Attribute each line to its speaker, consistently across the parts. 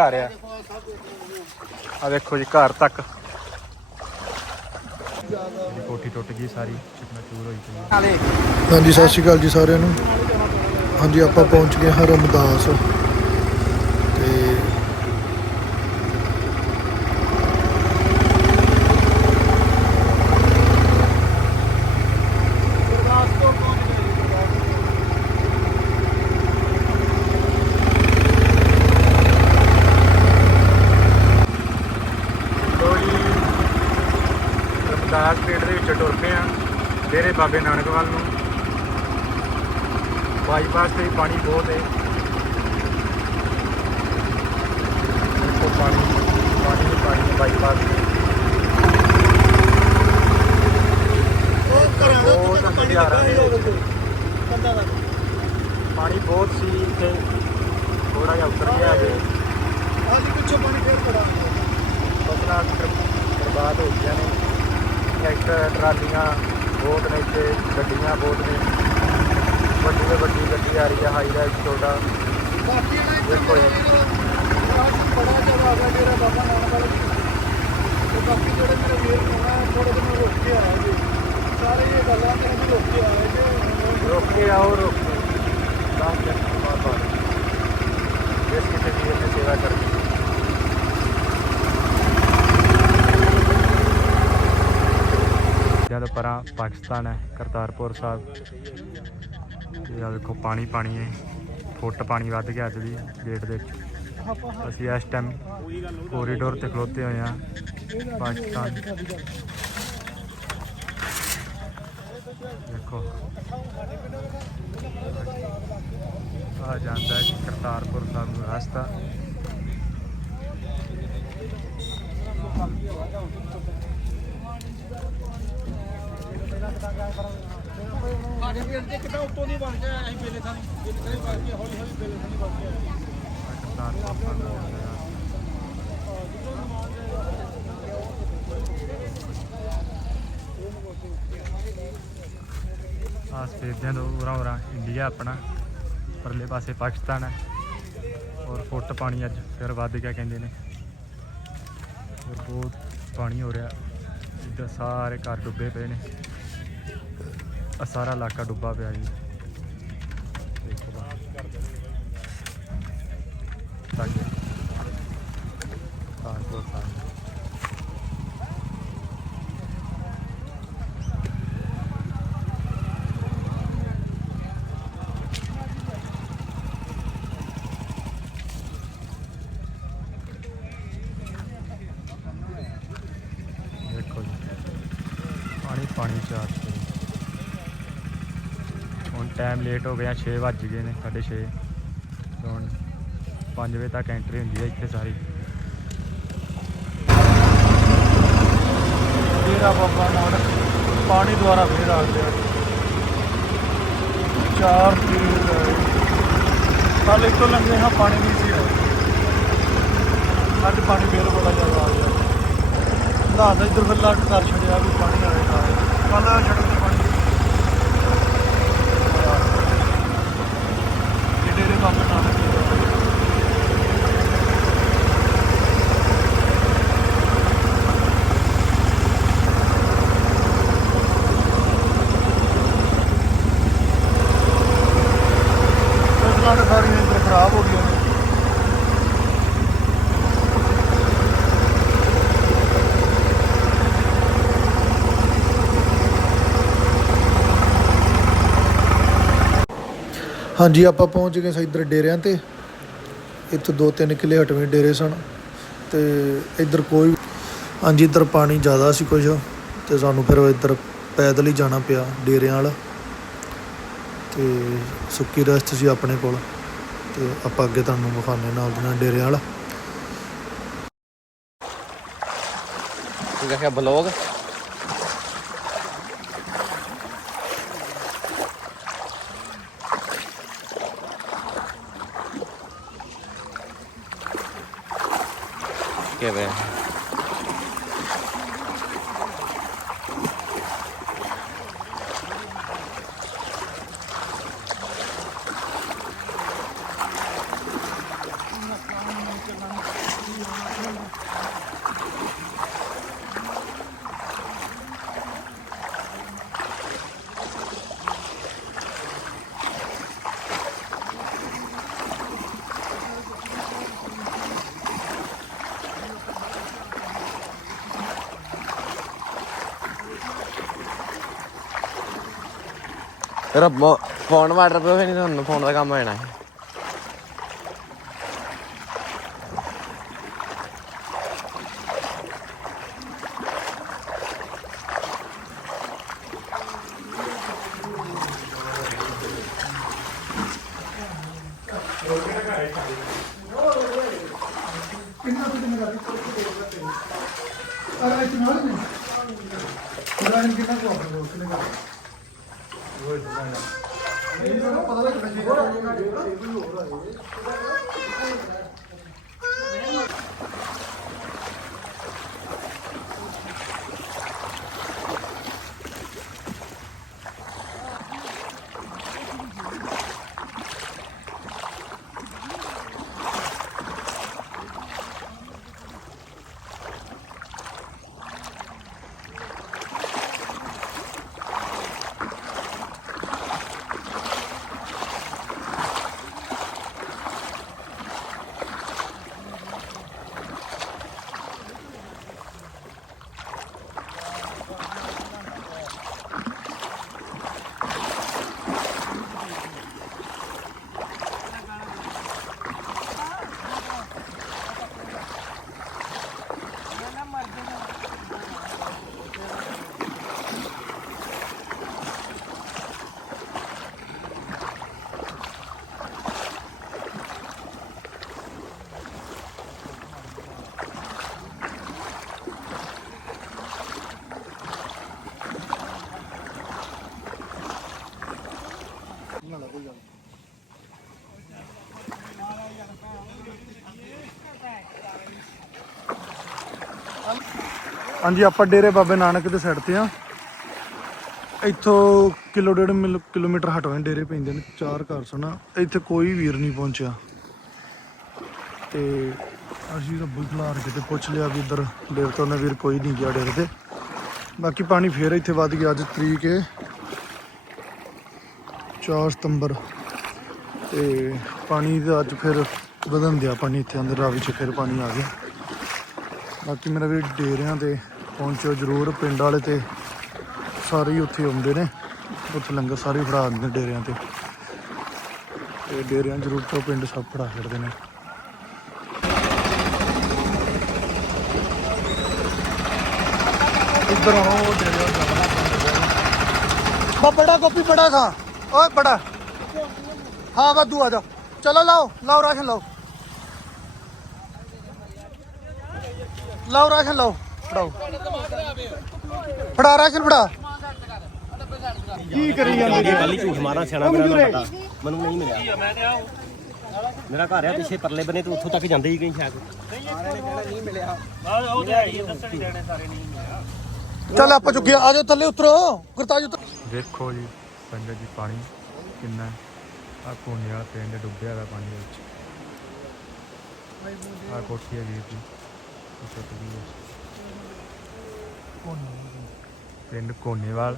Speaker 1: ਘਰ ਆ। ਆ ਵੇਖੋ ਜੀ ਘਰ ਤੱਕ। ਕੋਠੀ ਟੁੱਟ ਗਈ ਸਾਰੀ ਚਿਕਨਾ ਚੂਰ ਹੋਈ ਪਈ
Speaker 2: ਹਾਂਜੀ ਸਤਿ ਸ਼੍ਰੀ ਅਕਾਲ ਜੀ ਸਾਰਿਆਂ ਨੂੰ। ਹਾਂਜੀ ਆਪਾਂ ਪਹੁੰਚ ਗਏ ਹਾਂ ਰਮਦਾਸ ਤੇ
Speaker 1: ਲੋ ਜੀ ਰਮਦਾਸ ਪੇਟ ਦੇ ਵਿੱਚ ਟੁਰ ਪਏ ਆ ਡੇਰੇ ਬਾਬੇ ਨਾਨਕ ਵੱਲ ਨੂੰ। ਬਾਈਪਾਸ ਤੇ ਪਾਣੀ ਬਹੁਤ ਹੈ ਦੇਖੋ ਪਾਣੀ ਪਾਣੀ ਪਾਣੀ ਬਾਈਪਾਸ ਤੇ। ਪਾਣੀ ਬਹੁਤ ਸੀ ਇੱਥੇ। ਥੋੜਾ ਜਿਹਾ ਉੱਤਰ ਗਿਆ ਜੇ
Speaker 2: ਹਾਂਜੀ ਪਿੱਛੇ ਪਾਣੀ ਫੇਰ ਖੜਾ
Speaker 1: ਫਸਲਾਂ ਬਰ- ਬਰਬਾਦ ਹੋ ਗਈਆਂ ਨੇ। ਟਰੈਕਟਰ ਟਰਾਲੀਆਂ ਬਹੁਤ ਨੇ ਇੱਥੇ ਗੱਡੀਆਂ ਬਹੁਤ ਨੇ। ਵੱਡੀ ਤੋਂ ਵੱਡੀ ਗੱਡੀ ਆ ਰਹੀ ਹੈ ਹਾਈ ਰਾਈਡ ਛੋਟਾ। ਦੇਖੋ ਜੀ।
Speaker 2: ਬੜਾ ਜ਼ਿਆਦਾ ਆ ਗਿਆ ਜਿਹੜਾ ਬਾਬਾ ਨਾਨਕ ਵਾਲੇ। ਤੇ ਬਾਕੀ ਜਿਹੜੇ ਮੇਰੇ ਵੀਰ ਨੇ ਨਾ ਥੋੜੇ ਦਿਨ ਰੁਕ ਕੇ ਆਏ ਜੀ ਸਾਰੇ ਇਹ ਗੱਲਾਂ ਤੇ ਰੁਕ ਕੇ ਆਏ ਤੇ
Speaker 1: ਰੋਕ ਕੇ ਆਓ ਰੋਕ ਕੇ ਦਸ ਦਿਨ ਬਾਅਦ ਬਾਅਦ ਜਿਸ ਕਿਸੇ ਵੀਰ ਨੇ ਸੇਵਾ ਕਰਨੀ ਜਦ ਪਰਾਂ ਪਾਕਿਸਤਾਨ ਹੈ, ਕਰਤਾਰਪੁਰ ਸਾਹਿਬ। ਤੇ ਆ ਦੇਖੋ, ਪਾਣੀ ਪਾਣੀ ਹੈ। ਫੁੱਟ ਪਾਣੀ ਵੱਧ ਗਿਆ ਅੱਜ ਵੀ ਗੇਟ ਦੇ ਅਸੀਂ ਇਸ ਟਾਈਮ ਕੋਰੀਡੋਰ ਤੇ ਖਲੋਤੇ ਹੋਏ ਆ ਪਾਕਿਸਤਾਨ। ਦੇਖੋ। ਆ ਜਾਂਦਾ ਹੈ ਕਰਤਾਰਪੁਰ ਸਾਹਿਬ ਨੂੰ ਰਸਤਾ।
Speaker 2: ਸਾਡੇ ਵੀਰ ਦੇ ਕਿਤਾ ਉੱਤੋਂ ਦੀ ਬਣ ਗਿਆ ਅਸੀਂ ਬੇਲੇ ਥਾਂ ਬੇਲੇ ਥਾਂ ਬਣ ਕੇ ਹੌਲੀ ਹੌਲੀ ਬੇਲੇ ਥਾਂ ਬਣ ਗਿਆ।
Speaker 1: ਆ ਸਫੇਦਿਆਂ ਤੋਂ ਉਰਾ ਉਰਾ ਇੰਡੀਆ ਆਪਣਾ, ਪਰਲੇ ਪਾਸੇ ਪਾਕਿਸਤਾਨ ਹੈ। ਔਰ ਫੁੱਟ ਪਾਣੀ ਅੱਜ ਫਿਰ ਵੱਧ ਗਿਆ ਕਹਿੰਦੇ ਨੇ। ਔਰ ਬਹੁਤ ਪਾਣੀ ਹੋ ਰਿਹਾ ਇੱਧਰ ਸਾਰੇ ਘਰ ਡੁੱਬੇ ਪਏ ਨੇ। ਆ ਸਾਰਾ ਇਲਾਕਾ ਡੁੱਬਾ ਪਿਆ ਜੀ। ਦੇਖੋ ਬਾਹਰ ਤੱਕ ਕਾਨਪੁਰ ਸਾਹਿਬ ਦੇਖੋ ਜੀ ਪਾਣੀ ਪਾਣੀ ਚਾਰ ਤੇ ਹੁਣ ਟਾਈਮ ਲੇਟ ਹੋ ਗਿਆ 6 ਵੱਜ ਗਏ ਨੇ 6:30 ਹੁਣ 5 ਵਜੇ ਤੱਕ ਐਂਟਰੀ ਹੁੰਦੀ ਹੈ ਇੱਥੇ ਸਾਰੀ।
Speaker 2: ਡੇਰਾ ਬਾਬਾ ਨਾਨਕ ਪਾਣੀ ਦੁਆਰਾ ਫੇਰ ਆ ਗਿਆ ਚਾਰ ਤੀਰ ਕੱਲ ਇੱਥੋਂ ਲੰਘੇ ਹਾਂ ਪਾਣੀ ਨਹੀਂ ਸੀ ਅੱਜ ਪਾਣੀ ਫੇਰ ਬੜਾ ਜ਼ਿਆਦਾ ਆ ਗਿਆ। ਨਾ ਤਾਂ ਇੱਧਰ ਫਿਰ ਲੱਗ ਕਰ ਛੱਡਿਆ ਵੀ ਪਾਣੀ ਆਵੇਗਾ ਕੱਲ ਛੱਡ ਤੇ ਪਾਣੀ ਇਹ ਡੇਰੇ ਬਾਬਾ ਨਾਨਕ ਜੀ ਦਾ। ਫਸਲਾਂ ਤਾਂ ਸਾਰੀਆਂ ਇੱਧਰ ਖਰਾਬ ਹੋ ਗਈਆਂ ਨੇ ਹਾਂਜੀ, ਆਪਾਂ ਪਹੁੰਚ ਗਏ ਸੀ ਇੱਧਰ ਡੇਰਿਆਂ ਤੇ। ਇੱਥੇ ਦੋ ਤਿੰਨ ਕਿਲੇ ਹਟਵੇਂ ਡੇਰੇ ਸਨ ਤੇ ਇੱਧਰ ਕੋਈ ਹਾਂਜੀ, ਇੱਧਰ ਪਾਣੀ ਜ਼ਿਆਦਾ ਸੀ ਕੁਝ ਤੇ ਸਾਨੂੰ ਫਿਰ ਇੱਧਰ ਪੈਦਲ ਹੀ ਜਾਣਾ ਪਿਆ ਡੇਰਿਆਂ ਵਾਲਾ। ਤੇ ਸੁੱਕੀ ਰਸਤ ਸੀ ਆਪਣੇ ਕੋਲ ਤੇ ਆਪਾਂ ਅੱਗੇ ਤੁਹਾਨੂੰ ਵਿਖਾਉਂਦੇ ਨਾਲ ਦੀ ਨਾਲ ਡੇਰਿਆਂ ਵਾਲਾ।
Speaker 3: ਕੀ ਕਿਹਾ ਬਲੌਗ કહેવાય റബ്ബോ ഫോൺ വാട്ടർ പ്രൂഫ് എനിക്ക് തോന്നുന്നു ഫോൺ വെക്കാൻ വേണേ. ਤੇਰਾ ਫੋਨ ਵਾਟਰ ਪ੍ਰੂਫ ਨਹੀਂ ਤੁਹਾਨੂੰ ਫੋਨ ਦਾ ਕੰਮ ਆਣਾ
Speaker 2: ਹਾਂਜੀ, ਆਪਾਂ ਡੇਰੇ ਬਾਬੇ ਨਾਨਕ ਦੇ ਸਾਈਡ ਤੇ ਆ। ਇੱਥੋਂ ਕਿਲੋ ਡੇਢ ਮਿਲ- ਕਿਲੋਮੀਟਰ ਹਟਵੇਂ ਡੇਰੇ ਪੈਂਦੇ ਨੇ, ਚਾਰ ਘਰ ਸਨ। ਇੱਥੇ ਕੋਈ ਵੀਰ ਨਹੀਂ ਪਹੁੰਚਿਆ। ਤੇ ਅਸੀਂ ਤਾਂ ਬੁਖਲਾਰ ਕੇ ਤੇ ਪੁੱਛ ਲਿਆ ਵੀ ਇੱਧਰ ਡੇਰੇ ਤੋਂ ਨਾ ਵੀਰ ਕੋਈ ਨਹੀਂ ਗਿਆ ਡੇਰੇ ਤੇ। ਬਾਕੀ ਪਾਣੀ ਫੇਰ ਇੱਥੇ ਵੱਧ ਗਿਆ ਅੱਜ ਤਰੀਕ ਹੈ 4 ਸਤੰਬਰ। ਤੇ ਪਾਣੀ ਦਾ ਅੱਜ ਫਿਰ ਵਧਣ ਦਿਆ, ਪਾਣੀ ਇੱਥੇ ਅੰਦਰ ਰਾਵੀ ਚ ਫਿਰ ਪਾਣੀ ਆ ਗਿਆ। ਬਾਕੀ ਮੇਰਾ ਵੀ ਡੇਰਿਆਂ ਤੇ ਪਹੁੰਚੋ ਜ਼ਰੂਰ, ਪਿੰਡ ਵਾਲੇ ਤੇ ਸਾਰੇ ਹੀ ਉੱਥੇ ਆਉਂਦੇ ਨੇ। ਉੱਥੇ ਲੰਗਰ ਸਾਰੇ ਫੜਾ ਦਿੰਦੇ ਨੇ ਡੇਰਿਆਂ ਤੇ। ਤੇ ਡੇਰਿਆਂ ਜ਼ਰੂਰ ਤੋਂ ਪਿੰਡ ਸਭ ਫੜਾ ਛੱਡਦੇ ਨੇ। ਬੜਾ ਕਾਪੀ ਬੜਾ ਖਾ। ਓਏ, ਬੜਾ। ਹਾਂ, ਵਾਧੂ ਆ ਜਾ ਚਲੋ, ਲਾਓ ਲਾਓ, ਰਾਸ਼ਨ ਲਾਓ। ਲਓ ਰਾਸ਼ਨ ਲਓ ਫੜਾਓ। ਫੜਾ ਰਾਸ਼ਨ ਫੜਾ। ਕੀ ਕਰੀ ਜਾਂਦੇ
Speaker 4: ਕੱਲੀ ਝੂਠ ਮਾਰਾਂ ਸਿਆਣਾ ਮੇਰਾ ਨਾ ਪਤਾ। ਮੈਨੂੰ ਨਹੀਂ ਮਿਲਿਆ। ਮੇਰਾ ਘਰ ਆ ਪਿੱਛੇ ਪਰਲੇ ਬੰਨੇ ਤੇ ਉੱਥੋਂ ਤੱਕ ਜਾਂਦੇ ਹੀ ਗਈ ਸ਼ਾਇਦ।
Speaker 2: ਚੱਲ ਆਪਾਂ ਚੁੱਕਿਆ ਆ ਜਾਓ ਥੱਲੇ ਉਤਰੋ ਗੁਰਤਾਜ ਉਤਰ।
Speaker 1: ਦੇਖੋ ਜੀ ਸੰਗਤ ਜੀ ਪਾਣੀ ਕਿੰਨਾ ਆ ਕੋਨਿਆ ਪਿੰਡ ਡੁੱਬਿਆ ਦਾ ਪਾਣੀ ਵਿੱਚ। ਆ ਕੋਠੀ ਹੈ ਵੀਰ ਜੀ। ਪਿੰਡ ਕੋਨੇਵਾਲ,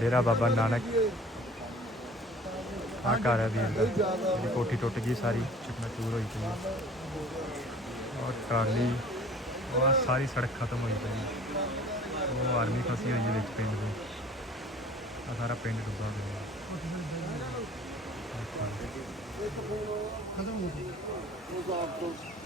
Speaker 1: ਡੇਰਾ ਬਾਬਾ ਨਾਨਕ। ਆ ਘਰ ਹੈ ਵੀਰ ਦਾ ਇਹਦੀ ਕੋਠੀ ਟੁੱਟ ਗਈ ਸਾਰੀ ਚੂਰ ਹੋਈ ਪਈ ਹੈ ਔਰ ਟਰਾਲੀ ਉਹ ਸਾਰੀ ਸੜਕ ਖਤਮ ਹੋਈ ਪਈ ਹੈ ਉਹ ਆਰਮੀ ਫਸੀ ਹੋਈ ਹੈ ਵਿੱਚ ਪਿੰਡ ਦੇ। ਆ ਸਾਰਾ ਪਿੰਡ ਡੁੱਬਾ ਪਿਆ।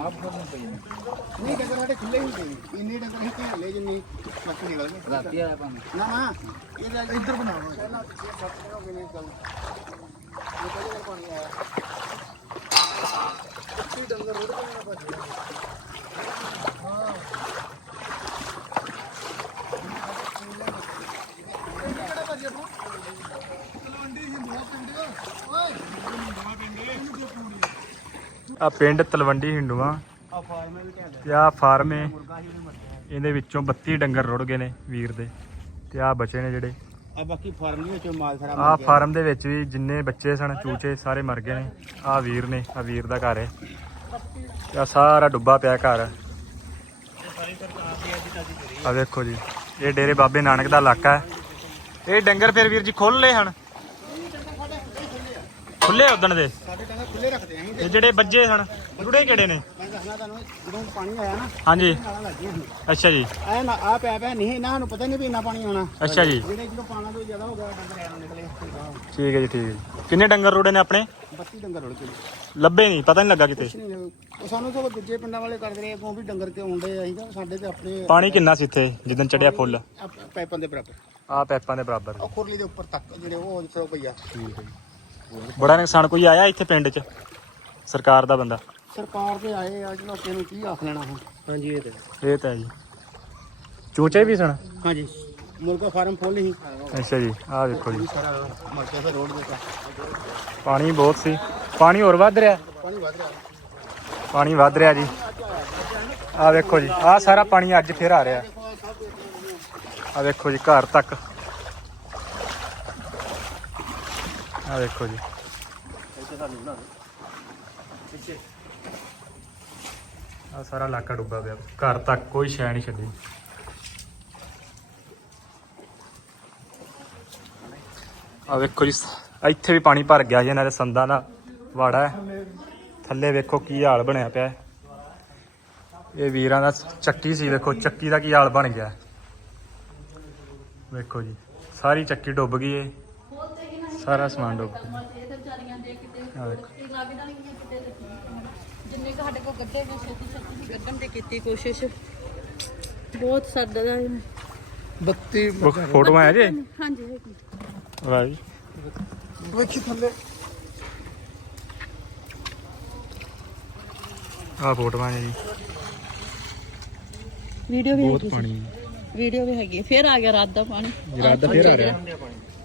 Speaker 5: ਨਹੀਂ ਡੰਗਰ ਸਾਡੇ ਖੁੱਲੇ ਹੁੰਦੇ ਨੇ। ਇੰਨੇ ਡੰਗਰ ਹੀ ਹੱਲੇ ਜਿੰਨੀ ਮੱਛੀ ਨਿਕਲ ਗਈ ਰਾਤੀ ਆਇਆ ਪਾਣੀ ਨਾ ਨਾ। ਇਹ ਇੱਧਰ ਬਣਾਓ ਪਹਿਲਾਂ ਸੱਤ ਹੋ ਗਏ ਨੇ ਗੱਲ। ਇਹ ਪਹਿਲੇ ਵਾਰ ਪਾਣੀ ਆਇਆ। ਇੱਥੇ ਡੰਗਰ ਰੋਡ ਤੇ ਨਾ ਭੱਜ
Speaker 1: ਆ ਪਿੰਡ ਤਲਵੰਡੀ ਹਿੰਡੂਆ। ਤੇ ਆ ਫਾਰਮ ਏ ਇਹਦੇ ਵਿੱਚੋਂ 32 ਡੰਗਰ ਰੁੜ ਗਏ ਨੇ ਵੀਰ ਦੇ। ਤੇ ਆ ਬਚੇ ਨੇ ਜਿਹੜੇ।
Speaker 5: ਆ ਬਾਕੀ ਫਾਰਮ ਦੇ ਵਿੱਚੋਂ ਮਾਲ ਸਾਰਾ
Speaker 1: ਆ ਫਾਰਮ ਦੇ ਵਿੱਚ ਵੀ ਜਿੰਨੇ ਬੱਚੇ ਸਨ ਚੂਚੇ ਸਾਰੇ ਮਰ ਗਏ ਨੇ। ਆ ਵੀਰ ਨੇ ਆ ਵੀਰ ਦਾ ਘਰ ਹੈ। ਆ ਸਾਰਾ ਡੁੱਬਾ ਪਿਆ ਘਰ। ਆ ਵੇਖੋ ਜੀ ਇਹ ਡੇਰੇ ਬਾਬੇ ਨਾਨਕ ਦਾ ਇਲਾਕਾ ਹੈ। ਇਹ ਡੰਗਰ ਫਿਰ ਵੀਰ ਜੀ ਖੋਲ ਲਏ ਹਨ। ਖੁੱਲੇ ਉਦਣ ਦੇ?
Speaker 5: ਸਾਡੇ ਟਾਂਗੇ ਖੁੱਲੇ ਰੱਖਦੇ ਆਂ
Speaker 1: ਇਹ ਜਿਹੜੇ ਵੱਜੇ ਹਨ ਰੁੜੇ ਕਿਹੜੇ ਨੇ?
Speaker 5: ਮੈਂ ਦੱਸਣਾ ਤੁਹਾਨੂੰ ਜਦੋਂ ਪਾਣੀ ਆਇਆ ਨਾ
Speaker 1: ਹਾਂਜੀ।
Speaker 5: ਨਾਲਾਂ ਲੱਗੀਆਂ ਸੀ।
Speaker 1: ਅੱਛਾ ਜੀ।
Speaker 5: ਐ ਨਾ ਆ ਪਿਆ ਪਿਆ ਨਹੀਂ ਇਹਨਾਂ ਨੂੰ ਪਤਾ ਨਹੀਂ ਵੀ ਇੰਨਾ ਪਾਣੀ ਆਉਣਾ।
Speaker 1: ਅੱਛਾ ਜੀ।
Speaker 5: ਜਿਹੜੇ ਜਦੋਂ ਪਾਣਾ ਤੋਂ ਜ਼ਿਆਦਾ ਹੋ ਗਿਆ ਡੰਗਰ ਐਂ ਨਿਕਲੇ
Speaker 1: ਠੀਕ ਹੈ ਜੀ ਠੀਕ ਹੈ ਕਿੰਨੇ ਡੰਗਰ ਰੁੜੇ ਨੇ ਆਪਣੇ?
Speaker 5: 32 ਡੰਗਰ ਰੁੜ ਕੇ
Speaker 1: ਲੱਭੇ ਨਹੀਂ ਪਤਾ ਨਹੀਂ ਲੱਗਾ ਕਿਤੇ।
Speaker 5: ਕੁਛ ਨਹੀਂ ਉਹ ਸਾਨੂੰ ਤਾਂ ਦੂਜੇ ਪਿੰਡਾਂ ਵਾਲੇ ਕਰਦੇ ਰਹੇ ਅੱਗੋਂ ਵੀ ਡੰਗਰ ਆਉਂਦੇ ਤਾਂ ਸਾਡੇ ਤੇ ਆਪਣੇ
Speaker 1: ਪਾਣੀ ਕਿੰਨਾ ਸੀ ਇੱਥੇ ਜਿੱਦਣ ਚੜਿਆ ਫੁੱਲ?
Speaker 5: ਆ ਪਾਈਪਾਂ ਦੇ ਬਰਾਬਰ।
Speaker 1: ਆ ਪੈਪਾਂ ਦੇ ਬਰਾਬਰ।
Speaker 5: ਉਹ ਖੁਰਲੀ ਦੇ ਉੱਪਰ ਤੱਕ ਜਿਹੜੇ ਉਹ ਜਿੱਥੇ ਪਈਆ
Speaker 1: ਬੜਾ ਨੁਕਸਾਨ ਕੋਈ ਆਇਆ ਇੱਥੇ ਪਿੰਡ 'ਚ? ਸਰਕਾਰ ਦਾ ਬੰਦਾ?
Speaker 5: ਸਰਕਾਰ ਦੇ ਆਏ ਆ ਝਲੋਕੇ ਨੂੰ ਕੀ ਆਖ ਲੈਣਾ ਹੁਣ? ਹਾਂਜੀ ਇਹ ਤੇ
Speaker 1: ਇਹ ਤਾਂ ਹੈ ਜੀ। ਚੂਚੇ ਵੀ ਸਨ?
Speaker 5: ਹਾਂਜੀ। ਮੁਰਗਾ ਫਾਰਮ ਫੁੱਲ ਹੀ
Speaker 1: ਅੱਛਾ ਜੀ ਆਹ ਵੇਖੋ ਜੀ।
Speaker 5: ਸਾਰਾ ਮਰਕੇ ਫਿਰ ਰੋਡ ਦੇ ਉੱਤੇ।
Speaker 1: ਪਾਣੀ ਬਹੁਤ ਸੀ। ਪਾਣੀ ਹੋਰ ਵੱਧ ਰਿਹਾ?
Speaker 5: ਪਾਣੀ ਵੱਧ ਰਿਹਾ।
Speaker 1: ਪਾਣੀ ਵੱਧ ਰਿਹਾ ਜੀ। ਆਹ ਵੇਖੋ ਜੀ ਆਹ ਸਾਰਾ ਪਾਣੀ ਅੱਜ ਫਿਰ ਆ ਰਿਹਾ। ਆਹ ਵੇਖੋ ਜੀ ਘਰ ਤੱਕ। ਆਹ ਵੇਖੋ ਜੀ। ਆਹ ਸਾਰਾ ਇਲਾਕਾ ਡੁੱਬਾ ਪਿਆ। ਘਰ ਤੱਕ ਕੋਈ ਸ਼ੈ ਨਹੀਂ ਛੱਡੀ। ਆ ਵੇਖੋ ਜੀ ਇੱਥੇ ਵੀ ਪਾਣੀ ਭਰ ਗਿਆ ਜੀ ਇਹਨਾਂ ਦੇ ਸੰਦਾਂ ਦਾ ਵਾੜਾ ਹੈ। ਥੱਲੇ ਵੇਖੋ ਕੀ ਹਾਲ ਬਣਿਆ ਪਿਆ ਹੈ। ਇਹ ਵੀਰਾਂ ਦਾ ਚੱਕੀ ਸੀ ਵੇਖੋ ਚੱਕੀ ਦਾ ਕੀ ਹਾਲ ਬਣ ਗਿਆ। ਵੇਖੋ ਜੀ ਸਾਰੀ ਚੱਕੀ ਡੁੱਬ ਗਈ ਏ। ਸਾਰਾ ਸਮਾਨ ਡੁੱਬ ਗਿਆ। ਆਹ ਵੇਖੋ।
Speaker 6: ਜਿੰਨੇ ਕੁ ਸਾਡੇ ਕੋਲ ਗੱਡੇ ਨੇ ਛੇਤੀ ਛੇਤੀ ਕੱਢਣ ਦੀ ਕੀਤੀ ਕੋਸ਼ਿਸ਼। ਬਹੁਤ ਸਰਦਾ ਦਾ
Speaker 2: 32
Speaker 1: ਉਹ ਫੋਟੋਆਂ ਹੈ ਜੀ?
Speaker 6: ਹਾਂਜੀ ਹੈਗੀ।
Speaker 1: ਵਾਹ ਜੀ।
Speaker 2: ਵੇਖੀ ਥੱਲੇ।
Speaker 1: ਆਹ ਫੋਟੋਆਂ ਨੇ ਜੀ।
Speaker 6: ਵੀਡੀਓ ਵੀ
Speaker 1: ਬਹੁਤ
Speaker 6: ਹੈਗੀ
Speaker 1: ਪਾਣੀ।
Speaker 6: ਵੀਡੀਓ ਵੀ ਹੈਗੀ ਫਿਰ ਆ ਗਿਆ ਰਾਤ ਦਾ ਪਾਣੀ।
Speaker 1: ਰਾਤ ਦਾ ਫਿਰ ਆ ਰਿਹਾ।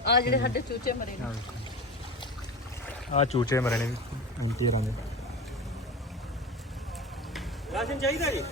Speaker 6: ਆ ਜਿਹੜੇ ਸਾਡੇ ਚੂਚੇ ਮਰੇ ਨੇ।
Speaker 1: ਆ ਚੂਚੇ ਮਰੇ ਨੇ ਅੰਤੀਰਾਂ ਦੇ।
Speaker 4: ਰਾਸ਼ਨ ਚਾਹੀਦਾ ਜੀ?